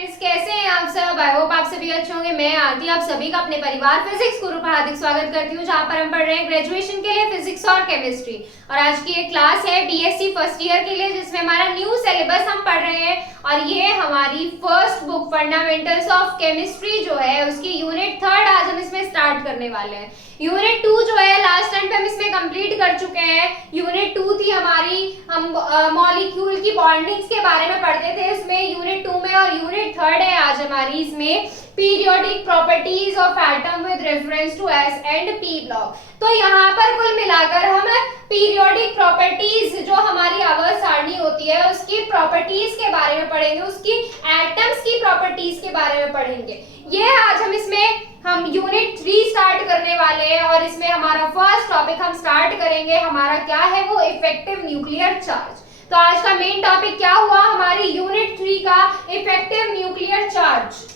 Friends, कैसे हैं आप सब। आई होप आप सभी अच्छे होंगे। मैं आरती आप सभी का अपने परिवार फिजिक्स गुरु पर हार्दिक स्वागत करती हूँ, जहाँ पर हम पढ़ रहे हैं ग्रेजुएशन के लिए फिजिक्स और केमिस्ट्री। और आज की एक क्लास है बीएससी फर्स्ट ईयर के लिए, जिसमें हमारा न्यू सिलेबस हम पढ़ रहे हैं। और ये हमारी first book fundamentals of chemistry जो है उसकी यूनिट 3 आज हम इसमें स्टार्ट करने वाले हैं। यूनिट 2 जो है लास्ट टाइम पे हम इसमें कंप्लीट कर चुके हैं। यूनिट 2 थी हमारी, हम मॉलिक्यूल की बॉन्डिंग्स के बारे में पढ़ते थे इसमें यूनिट 2 में। और यूनिट 3 है आज हमारी, इसमें periodic properties of atom with reference to S and P block. तो यहाँ पर कुल मिलाकर हम पीरियोडिक प्रॉपर्टीज जो हमारी आवर्त सारणी होती है उसकी प्रॉपर्टीज के बारे में पढ़ेंगे, उसकी एटम्स की प्रॉपर्टीज के बारे में पढ़ेंगे। ये आज हम यूनिट 3 स्टार्ट करने वाले हैं। और इसमें हमारा फर्स्ट टॉपिक हम स्टार्ट करेंगे, हमारा क्या है वो इफेक्टिव न्यूक्लियर चार्ज। तो आज का मेन टॉपिक क्या हुआ हमारी यूनिट 3 का, effective nuclear charge.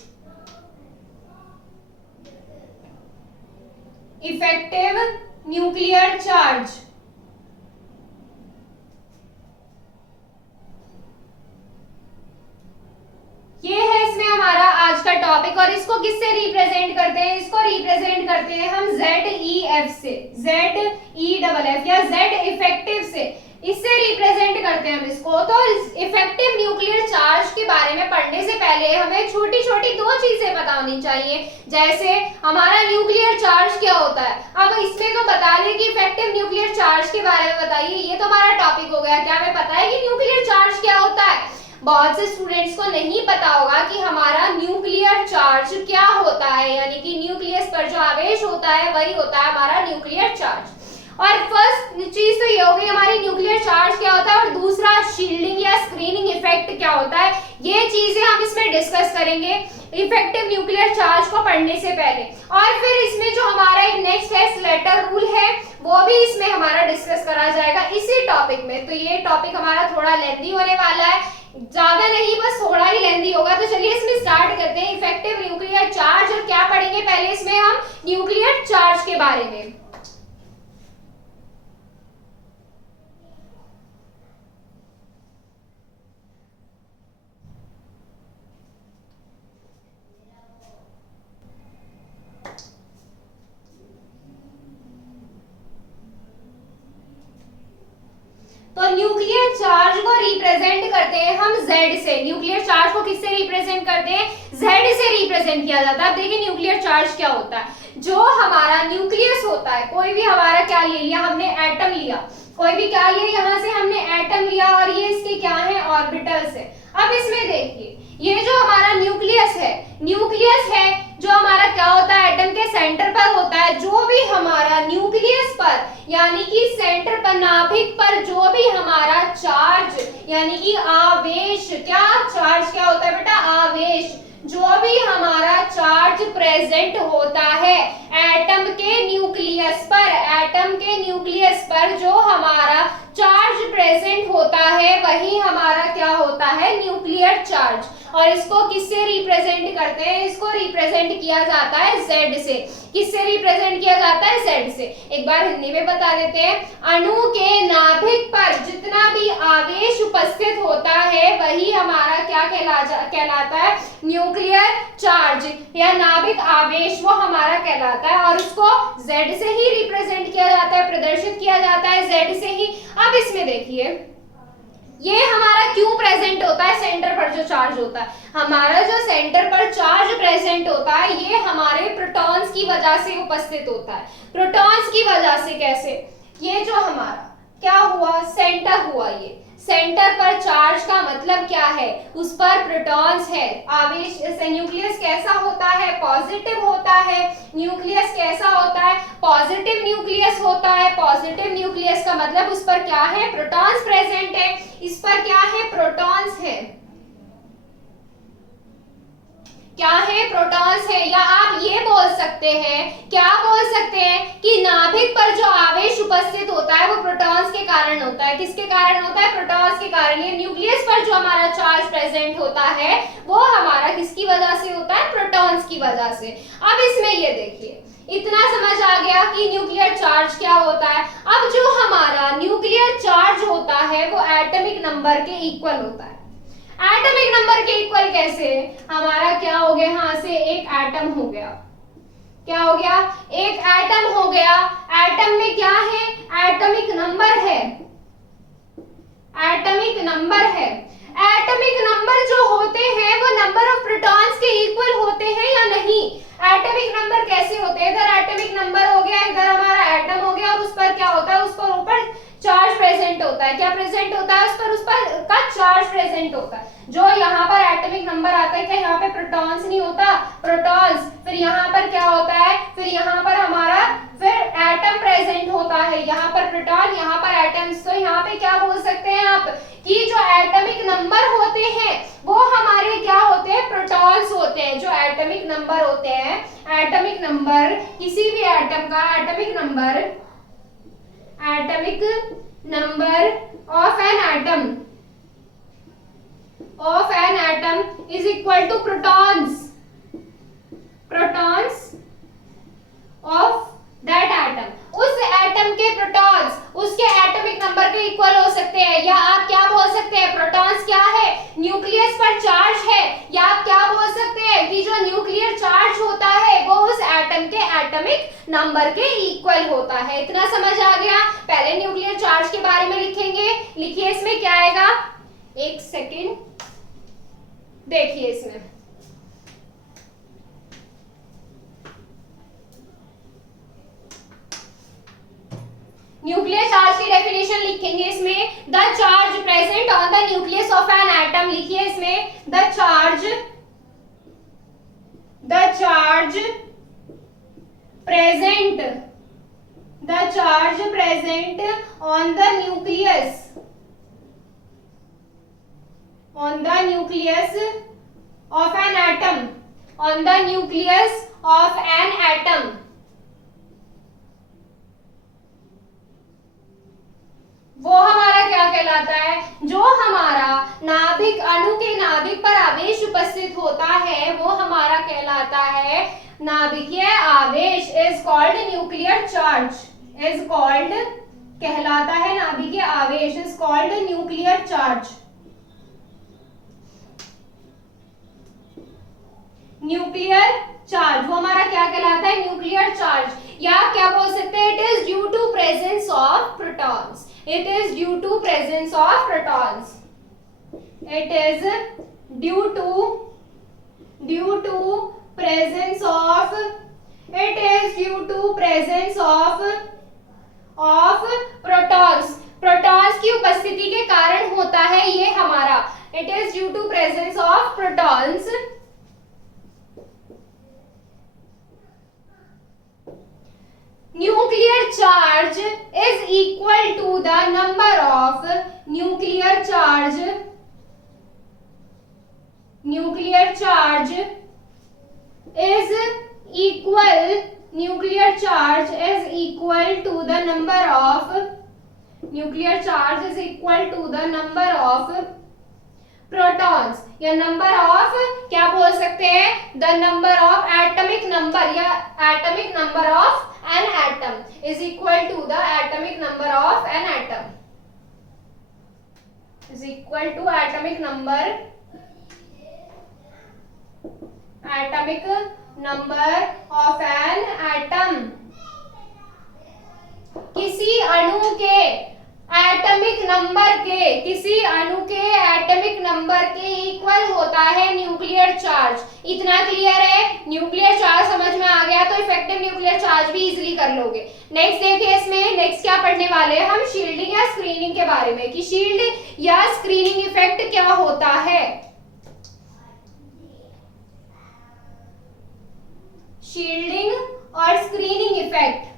Effective nuclear charge ये है इसमें हमारा आज का टॉपिक। और इसको किससे रिप्रेजेंट करते हैं? इसको रिप्रेजेंट करते हैं हम ZEF से, ZEFF या Z इफेक्टिव से, इससे रिप्रेजेंट करते हैं हम इसको। तो इफेक्टिव न्यूक्लियर चार्ज के बारे में पढ़ने से पहले हमें छोटी छोटी दो चीजें पता होनी चाहिए, जैसे हमारा न्यूक्लियर चार्ज क्या होता है। अब इसमें तो बता लें कि इफेक्टिव न्यूक्लियर चार्ज के बारे में बताइए, ये तो हमारा टॉपिक हो गया। क्या हमें पता है कि न्यूक्लियर चार्ज क्या होता है? बहुत से स्टूडेंट्स को नहीं पता होगा कि हमारा न्यूक्लियर चार्ज क्या होता है, यानी कि न्यूक्लियस पर जो आवेश होता है वही होता है हमारा न्यूक्लियर चार्ज। और फर्स्ट चीज तो ये हो गई हमारी न्यूक्लियर चार्ज क्या होता है, और दूसरा शील्डिंग या स्क्रीनिंग इफेक्ट क्या होता है। ये चीजें हम इसमें डिस्कस करेंगे इफेक्टिव न्यूक्लियर चार्ज को पढ़ने से पहले। और फिर इसमें जो हमारा एक नेक्स्ट है स्लेटर रूल है, वो भी इसमें हमारा डिस्कस करा जाएगा इसी टॉपिक में। तो ये टॉपिक हमारा थोड़ा लेंथी होने वाला है, ज्यादा नहीं बस थोड़ा ही लेंथी होगा। तो चलिए इसमें स्टार्ट करते हैं इफेक्टिव न्यूक्लियर चार्ज। और क्या पढ़ेंगे पहले इसमें हम न्यूक्लियर चार्ज के बारे में। तो न्यूक्लियर चार्ज को रिप्रेजेंट करते हैं हम Z से। न्यूक्लियर चार्ज को किससे रिप्रेजेंट करते हैं? Z से रिप्रेजेंट किया जाता है। अब देखिए न्यूक्लियर चार्ज क्या होता है। जो हमारा न्यूक्लियस होता है, कोई भी हमारा क्या ले लिया हमने, एटम लिया, कोई भी क्या लिया, यहाँ से हमने एटम लिया और ये इसके क्या है, ऑर्बिटल्स है। अब इसमें देखिए ये जो हमारा न्यूक्लियस है जो हमारा क्या होता है, एटम के सेंटर पर होता है। जो भी हमारा न्यूक्लियस पर यानी कि सेंटर पर, नाभिक पर जो भी हमारा चार्ज यानी कि आवेश, क्या चार्ज क्या होता है बेटा, आवेश, जो भी हमारा चार्ज प्रेजेंट होता है एटम के न्यूक्लियस पर जो हमारा चार्ज प्रेजेंट होता है वही हमारा क्या होता है, न्यूक्लियर चार्ज। और इसको किससे रिप्रेजेंट करते हैं? इसको रिप्रेजेंट किया जाता है Z से। किससे रिप्रेजेंट किया जाता है? Z से। एक बार हिंदी में बता देते हैं, अणु के नाभिक पर जितना भी आवेश उपस्थित होता है वही हमारा क्या कहलाता है, न्यूक्लियर चार्ज या नाभिक आवेश, वो हमारा कहलाता है। और उसको Z से ही रिप्रेजेंट किया जाता है, प्रदर्शित किया जाता है Z से ही। अब इसमें देखिए ये हमारा क्यों प्रेजेंट होता है, सेंटर पर जो चार्ज होता है, हमारा जो सेंटर पर चार्ज प्रेजेंट होता है ये हमारे प्रोटॉन्स की वजह से उपस्थित होता है। प्रोटॉन्स की वजह से कैसे? ये जो हमारा क्या हुआ, सेंटर हुआ, ये सेंटर पर चार्ज का मतलब क्या है, उस पर प्रोटॉन्स है, आवेश से। न्यूक्लियस कैसा होता है, पॉजिटिव होता है। न्यूक्लियस कैसा होता है, पॉजिटिव न्यूक्लियस होता है। पॉजिटिव न्यूक्लियस का मतलब उस पर क्या है, प्रोटॉन्स प्रेजेंट है। इस पर क्या है, प्रोटॉन्स है। क्या है, प्रोटॉन्स है। या आप ये बोल सकते हैं, क्या बोल सकते हैं कि नाभिक पर जो आवेश उपस्थित होता है वो प्रोटॉन्स के कारण होता है। किसके कारण होता है, प्रोटॉन्स के कारण। ये न्यूक्लियस पर जो हमारा चार्ज प्रेजेंट होता है वो हमारा किसकी वजह से होता है, प्रोटॉन्स की वजह से। अब इसमें ये देखिए इतना समझ आ गया कि न्यूक्लियर चार्ज क्या होता है। अब जो हमारा न्यूक्लियर चार्ज होता है वो एटॉमिक नंबर के इक्वल होता है। एटॉमिक नंबर के इक्वल कैसे? हमारा क्या हो गया, यहां से एक एटम हो गया। क्या हो गया, एक एटम हो गया। एटम में क्या है, एटॉमिक नंबर है, एटॉमिक नंबर है। एटॉमिक नंबर जो होते हैं वो नंबर ऑफ प्रोटॉन्स के इक्वल होते हैं या नहीं। एटॉमिक नंबर कैसे होते हैं, इधर एटॉमिक नंबर हो गया, इधर हमारा एटम हो गया, और उस पर क्या होता है, उस पर ऊपर चार्ज प्रेजेंट होता है। क्या प्रेजेंट होता है, उस पर का चार्ज प्रेजेंट होता है। जो यहाँ पर एटॉमिक नंबर आता है, क्या यहाँ पे प्रोटॉन्स नहीं होता, प्रोटॉन्स। फिर यहाँ पर क्या होता है, फिर यहाँ पर हमारा फिर एटम प्रेजेंट होता है, यहाँ पर प्रोटॉन, यहाँ पर एटम्स। तो यहाँ पे क्या बोल सकते हैं आप कि जो एटॉमिक नंबर होते हैं वो हमारे क्या होते हैं, प्रोटॉन्स होते हैं। जो एटॉमिक नंबर होते हैं, एटॉमिक नंबर किसी भी एटम का atomic number of an atom is equal to protons of that atom. उस एटम के प्रोटॉन्स उसके एटॉमिक नंबर के इक्वल हो सकते हैं। या आप क्या बोल सकते हैं, प्रोटॉन्स क्या है, न्यूक्लियस पर चार्ज है। या आप क्या बोल सकते हैं कि जो न्यूक्लियर चार्ज होता है वो उस एटम के एटॉमिक नंबर के इक्वल होता है। इतना समझ आ गया। पहले न्यूक्लियर चार्ज के बारे में लिखेंगे। लिखिए इसमें क्या आएगा, एक सेकेंड देखिए इसमें न्यूक्लियर चार्ज की डेफिनेशन लिखेंगे इसमें, the charge present on the nucleus of an atom. लिखिए इसमें the charge present on the nucleus of an atom, वो हमारा क्या कहलाता है, जो हमारा नाभिक अणु के नाभिक पर आवेश उपस्थित होता है वो हमारा कहलाता है नाभिकीय आवेश, is called nuclear charge, is called कहलाता है नाभिकीय आवेश, is called nuclear charge. Nuclear charge वो हमारा क्या कहलाता है, न्यूक्लियर चार्ज। या क्या बोल सकते हैं, it is due to presence of protons, it is due to presence of protons, it is due to presence of, it is due to presence of protons, protons की उपस्थिति के कारण होता है ये हमारा, it is due to presence of protons। Nuclear charge is equal to the number of nuclear charge is equal to the number of protons या number of क्या बोल सकते हैं, the number of atomic number या atomic number of an atom is equal to the atomic number of an atom, is equal to atomic number of an atom। किसी अणु के atomic number के equal होता है न्यूक्लियर चार्ज। इतना clear है, nuclear charge समझ में आ गया तो इफेक्टिव न्यूक्लियर चार्ज भी इजीली कर लोगे। नेक्स्ट देखिए इसमें, नेक्स्ट क्या पढ़ने वाले हैं हम, शील्डिंग या स्क्रीनिंग के बारे में, कि शील्ड या स्क्रीनिंग इफेक्ट क्या होता है। शील्डिंग और स्क्रीनिंग इफेक्ट,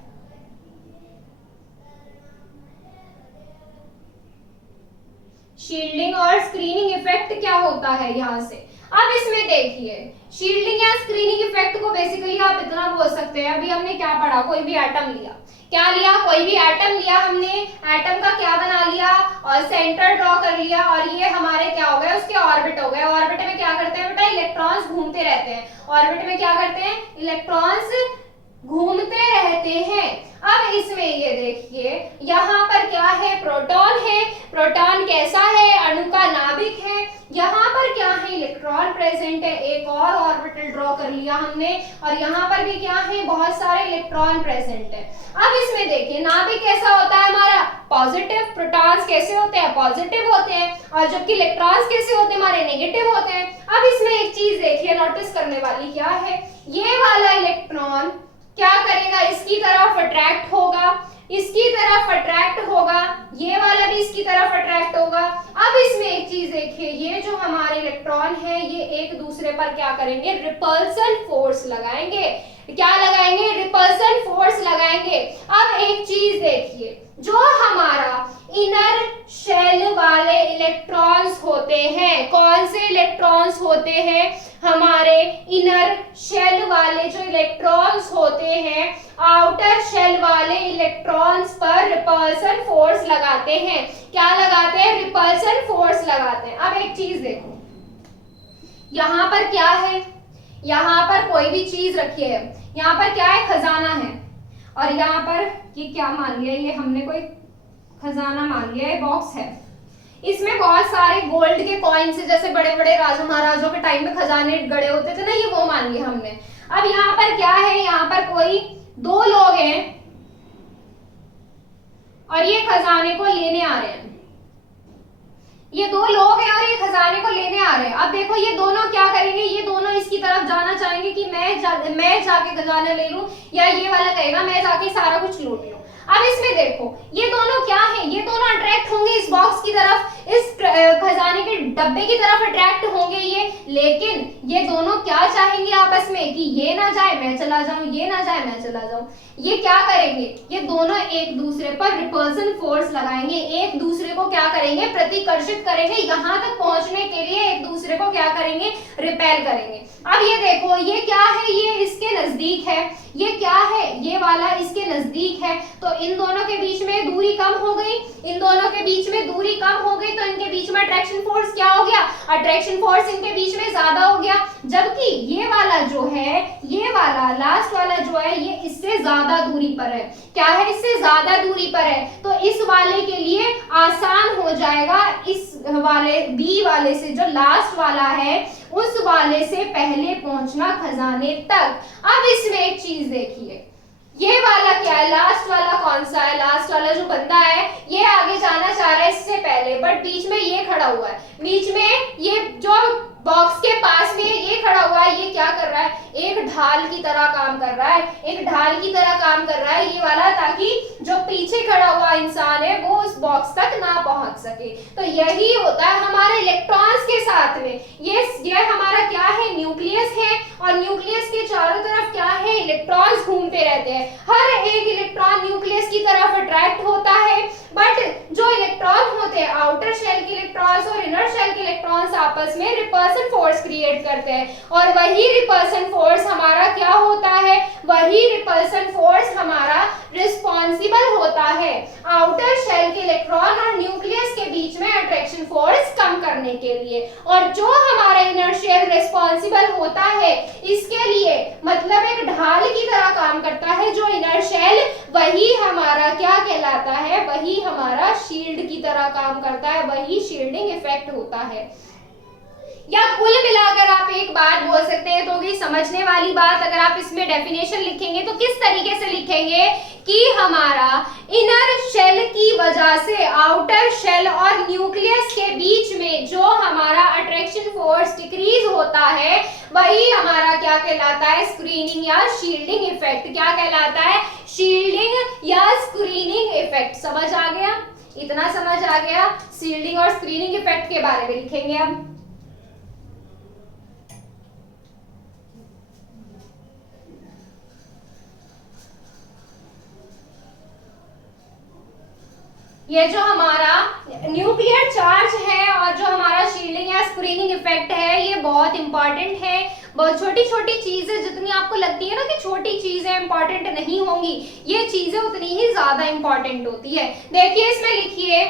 शील्डिंग और स्क्रीनिंग इफेक्ट क्या होता है यहां से। अब इसमें देखिए, शील्डिंग या स्क्रीनिंग इफेक्ट को बेसिकली आप इतना बोल सकते हैं, अभी हमने क्या पढ़ा, कोई भी एटम लिया, क्या लिया, कोई भी एटम लिया हमने, एटम का क्या बना लिया और सेंटर ड्रॉ कर लिया, और ये हमारे क्या हो गए, उसके ऑर्बिट हो गए। ऑर्बिट में क्या करते हैं बेटा, इलेक्ट्रॉन्स घूमते रहते हैं। ऑर्बिट में क्या करते हैं, इलेक्ट्रॉन्स घूमते रहते हैं। अब इसमें ये देखिए, यहाँ पर क्या है, प्रोटॉन है। प्रोटॉन कैसा है, अणु का नाभिक है। यहाँ पर क्या है, इलेक्ट्रॉन प्रेजेंट है, एक और ऑर्बिटल ड्रॉ कर लिया हमने, और यहाँ पर भी क्या है, बहुत सारे इलेक्ट्रॉन प्रेजेंट है। अब इसमें देखिए नाभिक कैसा होता है हमारा, पॉजिटिव, प्रोटॉन्स कैसे होते हैं, पॉजिटिव होते हैं, और जबकि इलेक्ट्रॉन्स कैसे होते हैं हमारे, नेगेटिव होते हैं। अब इसमें एक चीज देखिए नोटिस करने वाली क्या है, ये वाला इलेक्ट्रॉन क्या करेगा, इसकी तरफ अट्रैक्ट होगा, इसकी तरफ अट्रैक्ट होगा, ये वाला भी इसकी तरफ अट्रैक्ट होगा। अब इसमें एक चीज देखिए, ये जो हमारे इलेक्ट्रॉन है ये एक दूसरे पर क्या करेंगे, रिपल्सन फोर्स लगाएंगे। क्या लगाएंगे, रिपल्सन फोर्स लगाएंगे। अब एक चीज देखिए, जो हमारा इनर शेल वाले इलेक्ट्रॉन्स होते हैं, कौन से इलेक्ट्रॉन्स होते हैं, हमारे इनर शेल वाले जो इलेक्ट्रॉन्स होते हैं, आउटर शेल वाले इलेक्ट्रॉन्स पर रिपल्सन फोर्स लगाते हैं। क्या लगाते हैं, रिपल्सन फोर्स लगाते हैं। अब एक चीज देखो, यहां पर क्या है, यहां पर कोई भी चीज रखी है, यहाँ पर क्या है, खजाना है, और यहाँ पर ये क्या मान लिया, ये हमने कोई खजाना मान लिया, ये बॉक्स है, इसमें बहुत सारे गोल्ड के कॉइन्स है, जैसे बड़े बड़े राजा महाराजों के टाइम में खजाने गड़े होते थे ना, ये वो मान लिया हमने। अब यहाँ पर क्या है, यहाँ पर कोई दो लोग हैं और ये खजाने को लेने आ रहे हैं, ये दो लोग हैं और ये खजाने को लेने आ रहे हैं। अब देखो ये दोनों क्या करेंगे, ये दोनों इसकी तरफ जाना चाहेंगे कि मैं जाके खजाना ले लूं, या ये वाला कहेगा मैं जाके सारा कुछ लूट लूं। अब इसमें देखो ये दोनों क्या है, ये दोनों अट्रैक्ट होंगे इस बॉक्स की तरफ, इस खजाने के डब्बे की तरफ अट्रैक्ट होंगे ये, लेकिन ये दोनों क्या चाहेंगे आपस में कि ये ना जाए मैं चला जाऊं, ये ना जाए मैं चला जाऊं। ये क्या करेंगे, ये दोनों एक दूसरे पर रिपल्सन फोर्स लगाएंगे, एक दूसरे को क्या करेंगे, प्रतिकर्षित करेंगे, यहां तक पहुंचने के लिए एक दूसरे को क्या करेंगे, रिपेल करेंगे। अब ये देखो ये क्या है, ये इसके नजदीक है, ये क्या है, ये वाला इसके नजदीक है, तो इन दोनों के बीच में दूरी कम हो गई, इन दोनों के बीच में दूरी कम हो गई, तो इनके बीच में अट्रैक्शन फोर्स क्या हो गया, अट्रैक्शन फोर्स इनके बीच में ज्यादा हो गया। जबकि ये वाला जो है, ये वाला लास्ट वाला जो है, ये इससे ज्यादा दूरी पर है, क्या है, इससे ज्यादा दूरी पर है, तो इस वाले के लिए आसान हो जाएगा, इस वाले बी वाले से, जो लास्ट वाला है उस वाले से पहले पहुंचना खजाने तक। अब इसमें एक चीज देखिए, ये वाला क्या है, लास्ट वाला कौन सा है, लास्ट वाला जो बंदा है ये आगे जाना चाह रहा है इससे पहले, बट बीच में ये खड़ा हुआ है, बीच में ये जो बॉक्स के पास में ये खड़ा हुआ है, ये क्या कर रहा है, एक ढाल की तरह काम कर रहा है, एक ढाल की तरह काम कर रहा है ये वाला, ताकि जो पीछे खड़ा हुआ इंसान है वो उस बॉक्स तक ना पहुंच सके। तो यही होता है हमारे इलेक्ट्रॉन्स के साथ में, ये हमारा क्या है, न्यूक्लियस है, और न्यूक्लियस के चारों तरफ क्या है, इलेक्ट्रॉन्स घूमते रहते हैं, हर एक इलेक्ट्रॉन न्यूक्लियस की तरफ अट्रैक्ट होता है, बट जो इलेक्ट्रॉन होते हैं आउटर शेल के इलेक्ट्रॉन्स और इनर शेल के इलेक्ट्रॉन्स आपस में रिपल्सन फोर्स क्रिएट करते हैं, और वही रिपल्सन फोर्स हमारा क्या होता है, वही रिपल्सन फोर्स हमारा रिस्पॉन्सिबल होता है आउटर शेल के इलेक्ट्रॉन और न्यूक्लियस के बीच में अट्रैक्शन फोर्स कम करने के लिए। और जो हमारा इनर शेल रिस्पॉन्सिबल होता है इसके लिए, मतलब एक ढाल की तरह काम करता है जो इनर शेल, वही हमारा क्या कहलाता है, वही हमारा शील्ड की तरह काम करता है, वही शील्डिंग इफेक्ट होता है। या कुल मिलाकर आप एक बात बोल सकते हैं, तो कि समझने वाली बात, अगर आप इसमें डेफिनेशन लिखेंगे तो किस तरीके से लिखेंगे कि हमारा इनर शेल की वजह से आउटर शेल और न्यूक्लियस के बीच में जो हमारा अट्रैक्शन फोर्स डिक्रीज होता है वही हमारा क्या कहलाता है, स्क्रीनिंग या शील्डिंग इफेक्ट। क्या कहलाता है, शील्डिंग या स्क्रीनिंग इफेक्ट। समझ आ गया, इतना समझ आ गया। शील्डिंग और स्क्रीनिंग इफेक्ट के बारे में लिखेंगे अब। ये जो हमारा न्यूक्लियर चार्ज है और जो हमारा शील्डिंग या स्क्रीनिंग इफेक्ट है, ये बहुत इंपॉर्टेंट है। बहुत छोटी छोटी चीजें जितनी आपको लगती है ना कि छोटी चीजें इंपॉर्टेंट नहीं होंगी, ये चीजें उतनी ही ज्यादा इंपॉर्टेंट होती है। देखिए इसमें लिखिए,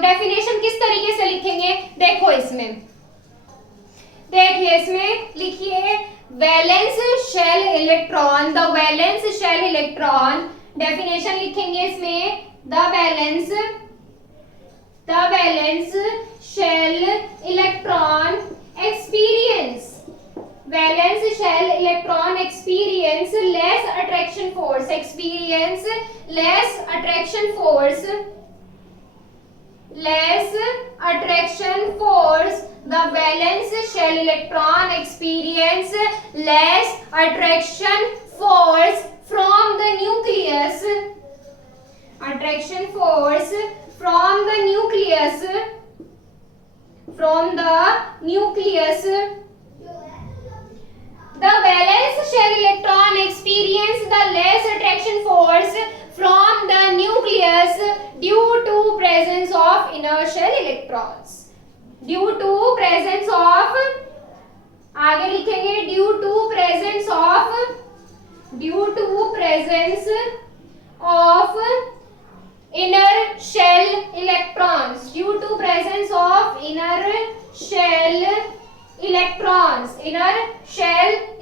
डेफिनेशन किस तरीके से लिखेंगे, देखो इसमें देखिए, इसमें लिखिए valence shell electron, the valence shell electron. Definition लिखेंगे इसमें, the valence shell electron experience attraction force, experience less attraction force, the valence shell electron experience less attraction force from the nucleus, attraction force from the nucleus, the valence shell electron experience the less attraction force from the nucleus due to presence of inner shell electrons, due to presence of, आगे लिखेंगे due to presence of inner shell electrons, due to presence of inner shell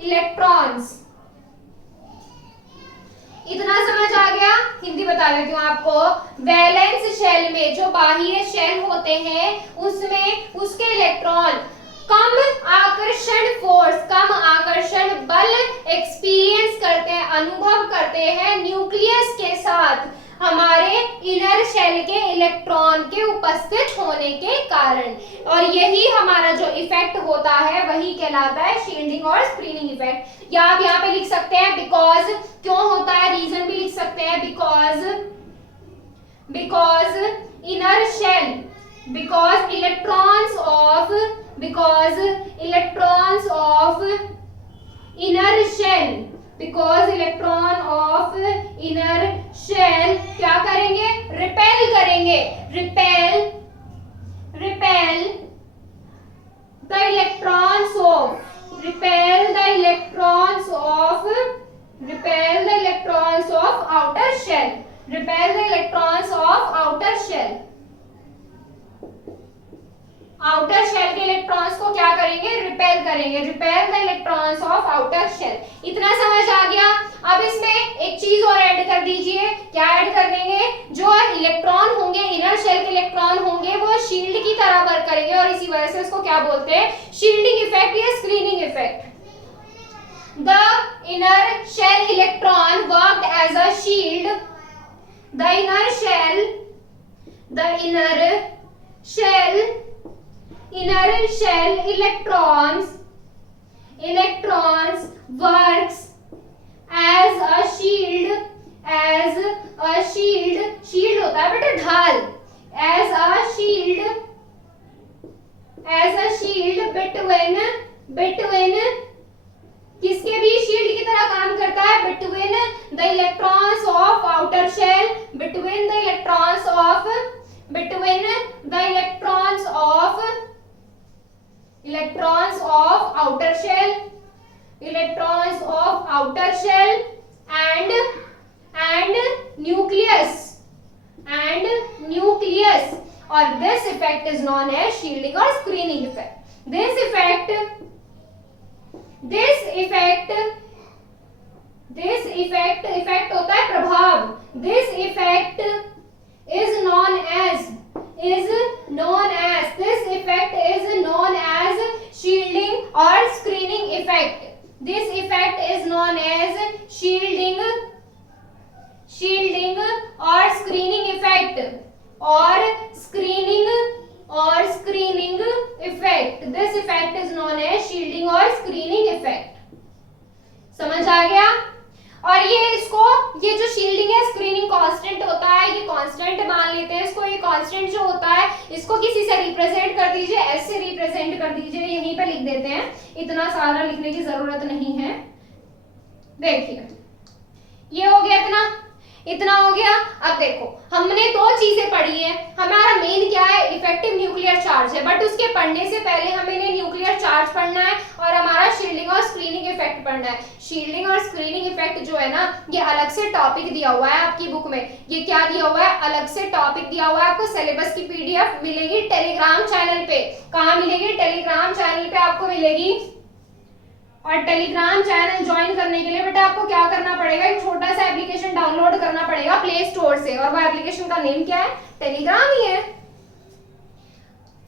electrons. इतना समझ आ गया? हिंदी बता देती हूँ आपको। Valence shell में जो बाह्य शेल होते हैं उसमें उसके इलेक्ट्रॉन कम आकर्षण बल एक्सपीरियंस करते हैं, अनुभव करते हैं न्यूक्लियस के साथ हमारे इनर शेल के इलेक्ट्रॉन के उपस्थित होने के कारण, और यही हमारा जो इफेक्ट होता है वही कहलाता है शील्डिंग और स्क्रीनिंग इफेक्ट। या आप यहाँ पे लिख सकते हैं बिकॉज, क्यों होता है रीजन भी लिख सकते हैं, because inner shell, because electrons of inner shell, because electron of inner shell क्या करेंगे, रिपेल करेंगे, repel the electrons of outer shell के इलेक्ट्रॉन्स को क्या करेंगे, रिपेल करेंगे, repel the electrons of outer shell. इतना समझ आ गया? अब इसमें एक चीज और ऐड कर दीजिए, क्या ऐड कर देंगे, जो इलेक्ट्रॉन होंगे इनर शेल के इलेक्ट्रॉन होंगे वो शील्ड की तरह वर्क करेंगे, और इसी वजह से इसको क्या बोलते हैं, शील्डिंग इफेक्ट या screening effect. The inner shell electron worked as a shield, the inner shell electrons works as a shield, shield होता है बेटा ढाल, as a shield between किसके भी शील्ड की तरह काम करता है, between the electrons of outer shell, between the electrons of outer shell and nucleus, or this effect is known as shielding or screening effect. This effect होता है प्रभाव। This effect is known as shielding or screening effect. This effect is known as shielding or screening effect, or screening effect. This effect is known as shielding or screening effect. समझ आ गया? और ये जो shielding है screening constant होता है, ये constant मान लेते हैं इसको, ये कांस्टेंट जो होता है इसको किसी से रिप्रेजेंट कर दीजिए, एस से रिप्रेजेंट कर दीजिए, यहीं पे लिख देते हैं, इतना सारा लिखने की जरूरत नहीं है। देखिए ये हो गया, इतना हो गया। अब देखो हमने दो चीजें पढ़ी है, हमारा मेन क्या है, इफेक्टिव न्यूक्लियर चार्ज है, बट उसके पढ़ने से पहले हमें न्यूक्लियर चार्ज पढ़ना है और हमारा शील्डिंग और स्क्रीनिंग इफेक्ट पढ़ना है। शील्डिंग और स्क्रीनिंग इफेक्ट जो है ना, ये अलग से टॉपिक दिया हुआ है आपकी बुक में, ये क्या दिया हुआ है, अलग से टॉपिक दिया हुआ है। आपको सिलेबस की पीडीएफ मिलेगी टेलीग्राम चैनल पे। कहाँ मिलेगी? टेलीग्राम चैनल पे आपको मिलेगी। और टेलीग्राम चैनल ज्वाइन करने के लिए बेटा आपको क्या करना पड़ेगा, एक छोटा सा एप्लीकेशन डाउनलोड करना पड़ेगा प्ले स्टोर से, और वो एप्लीकेशन का नेम क्या है, टेलीग्राम ही है।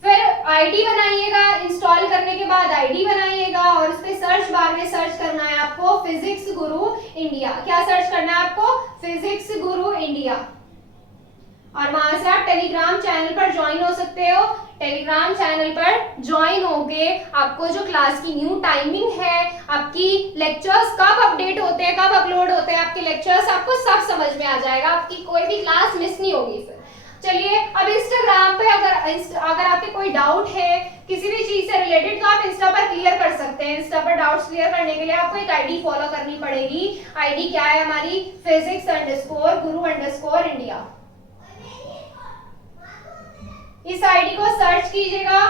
फिर आईडी बनाइएगा, इंस्टॉल करने के बाद आईडी बनाइएगा और उस पे सर्च बार में सर्च करना है आपको फिजिक्स गुरु इंडिया। क्या सर्च करना है आपको? फिजिक्स गुरु इंडिया। और वहां से आप टेलीग्राम चैनल पर ज्वाइन हो सकते हो। टेलीग्राम चैनल पर ज्वाइन होके आपको जो क्लास की न्यू टाइमिंग है, आपकी लेक्चर्स कब अपडेट होते हैं, कब अपलोड होते हैं आपके लेक्चर्स, आपको सब समझ में आ जाएगा। आपकी कोई भी क्लास मिस नहीं होगी फिर। चलिए अब इंस्टाग्राम पे अगर आपके कोई डाउट है किसी भी चीज से रिलेटेड तो आप इंस्टा पर क्लियर कर सकते हैं। इंस्टा पर डाउट्स क्लियर करने के लिए आपको एक आईडी फॉलो करनी पड़ेगी। आईडी क्या है हमारी? physics_guru_india। इस आईडी को सर्च कीजिएगा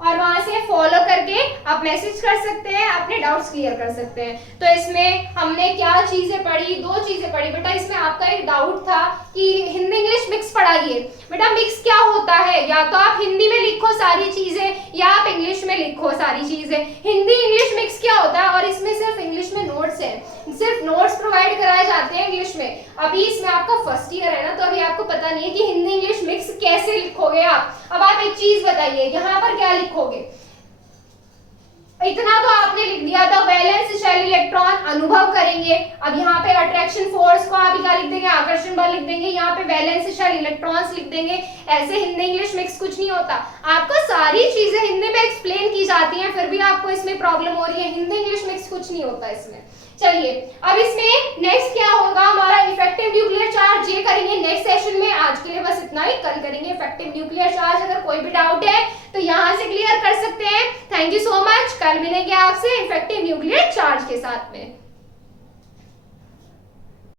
और वहां से फॉलो करके आप मैसेज कर सकते हैं, अपने डाउट्स क्लियर कर सकते हैं। तो इसमें हमने क्या चीजें पढ़ी? 2 चीजें पढ़ी बेटा। इसमें आपका एक डाउट था कि हिंदी इंग्लिश मिक्स पढ़ाइए। बेटा मिक्स क्या होता है? या तो आप हिंदी में लिखो सारी चीजें या आप इंग्लिश में लिखो सारी चीजें। हिंदी इंग्लिश मिक्स क्या होता है? और इसमें सिर्फ इंग्लिश में नोट्स है, सिर्फ नोट्स प्रोवाइड कराए जाते हैं इंग्लिश में। अभी इसमें आपका फर्स्ट ईयर है ना, तो अभी आपको पता नहीं है कि हिंदी इंग्लिश मिक्स कैसे लिखोगे आप। अब आप एक चीज बताइए, यहाँ पर क्या लिखोगे? इतना तो आपने लिख दिया था, वैलेंस शेल इलेक्ट्रॉन अनुभव करेंगे। अब यहाँ पे अट्रैक्शन फोर्स को आप क्या लिख देंगे? आकर्षण बल लिख देंगे। यहाँ पे वैलेंस शेल इलेक्ट्रॉन्स लिख देंगे। ऐसे हिंदी इंग्लिश मिक्स कुछ नहीं होता। आपको सारी चीजें हिंदी में एक्सप्लेन की जाती हैं, फिर भी आपको इसमें प्रॉब्लम हो रही है। हिंदी इंग्लिश मिक्स कुछ नहीं होता इसमें। चलिए अब इसमें नेक्स्ट क्या होगा हमारा? इफेक्टिव न्यूक्लियर चार्ज, ये करेंगे नेक्स्ट सेशन में। आज के लिए बस इतना ही, कल करेंगे इफेक्टिव न्यूक्लियर चार्ज। अगर कोई भी डाउट है तो यहाँ से क्लियर कर सकते हैं। Thank you so much. कल मिलेंगे आपसे इफेक्टिव न्यूक्लियर चार्ज के साथ में।